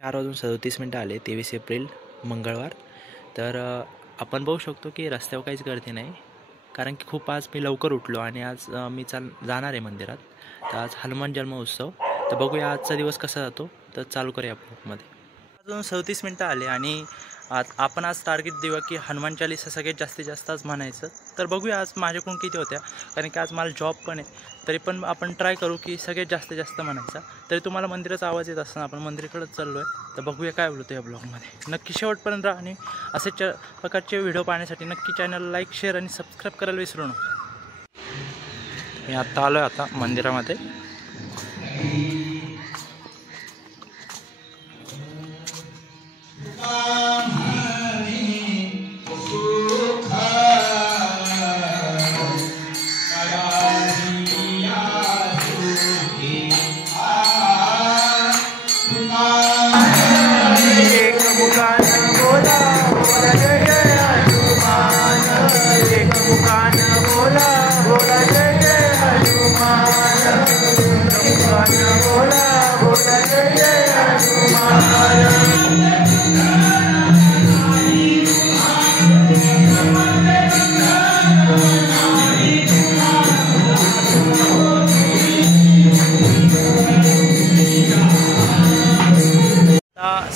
4:37 आले, 23 एप्रिल मंगळवार. तर आपण बघू शकतो की रस्त्यावर काहीच गर्दी नाही, कारण की खूप आज मी लवकर उठलो आणि आज मी जाणार आहे मंदिरात. तर आज हनुमान जन्मोत्सव. तर बघूया आजचा दिवस कसा जातो. तर चालू करूया ब्लॉगमध्ये. 37 आले आणि आपण आज टार्गेट देऊया की हनुमान चालीसा सगळ्यात जास्तीत जास्त आज म्हणायचं. तर बघूया आज माझ्याकडून किती होत्या, कारण की आज मला जॉब पण आहे. तरी पण आपण ट्राय करू की सगळ्यात जास्तीत जास्त म्हणायचा. तरी तुम्हाला मंदिराचा आवाज येत असताना आपण मंदिराकडेच चाललो आहे. तर बघूया काय बोलतो या ब्लॉगमध्ये. नक्की शेवटपर्यंत राहा आणि असेच प्रकारचे व्हिडिओ पाहण्यासाठी नक्की चॅनल लाईक, शेअर आणि सबस्क्राईब करायला विसरू नका. मी आत्ता आलो आहे आता मंदिरामध्ये.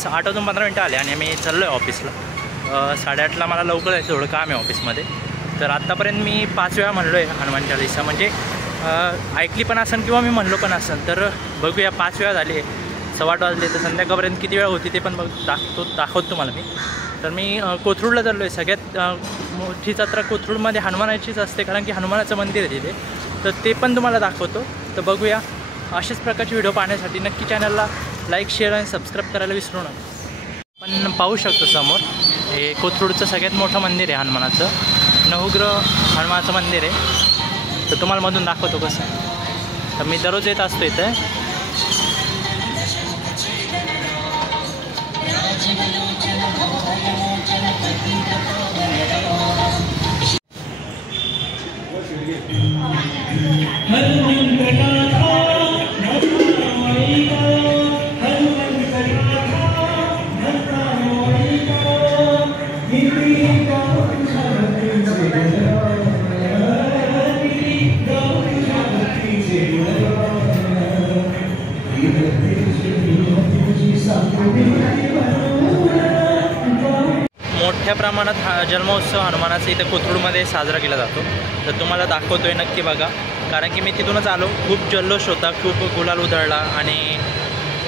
आता 8:15 आले आणि मी चाललो आहे ऑफिसला. 8:30ला मला लवकर जायचं, थोडं काम आहे ऑफिसमध्ये. तर आत्तापर्यंत मी 5 वेळा म्हणलो आहे हनुमान चालीसा, म्हणजे ऐकली पण असेल किंवा मी म्हणलो पण असेल. तर बघूया 5 वेळा झाली आहे, 8:15 वाजले. तर संध्याकाळपर्यंत किती वेळा होती ते पण दाखवतो तुम्हाला मी. तर मी कोथरूडला चाललो आहे. सगळ्यात मोठी जत्रा कोथरूडमध्ये हनुमानाचीच असते, कारण की हनुमानाचं मंदिर आहे तिथे. तर ते पण तुम्हाला दाखवतो. तर बघूया. अशाच प्रकारचे व्हिडिओ पाहण्यासाठी नक्की चॅनलला लाईक, शेअर आणि सबस्क्राईब करायला विसरू नका. पण पाहू शकतो समोर हे कोथरूडचं सगळ्यात मोठं मंदिर आहे हनुमानाचं. नवग्रह हनुमानाचं मंदिर आहे. तर तुम्हाला मधून दाखवतो कसं आहे. तर मी दररोज येत असतो इथं. मोठ्या प्रमाणात जन्मोत्सव हनुमानाचा इथं कोथरूडमध्ये साजरा केला जातो. तर तुम्हाला दाखवतोय, नक्की बघा. कारण की मी तिथूनच आलो. खूप जल्लोष होता, खूप गुलाल उधळला आणि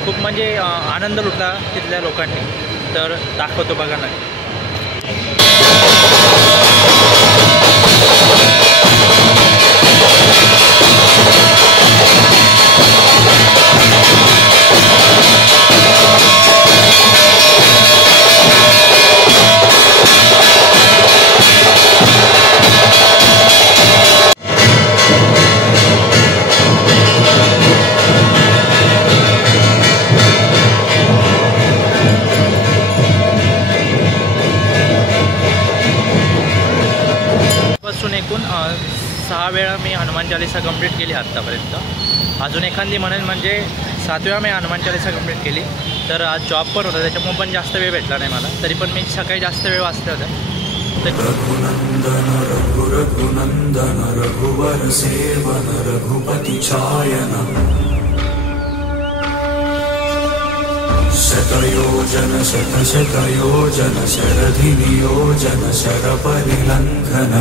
खूप म्हणजे आनंद लुटला तिथल्या लोकांनी. तर दाखवतो, बघा नक्की. एकूण 6 वेळा मी हनुमान चालीसा कंप्लीट केली आत्तापर्यंत. अजून एखादी म्हणेल म्हणजे 7 वेळा मी हनुमान चालीसा कंप्लीट केली. तर आज जॉब पण होता, त्याच्यामुळे पण जास्त वेळ भेटला नाही मला. तरी पण मी सकाळी जास्त वेळ वाचले होते. रघुनंदन रघुरघुनंदन रघुवर सेवन रघुपति छायन शतयोजन शतशतयोजन शरधि नियोजन शर परिलंघन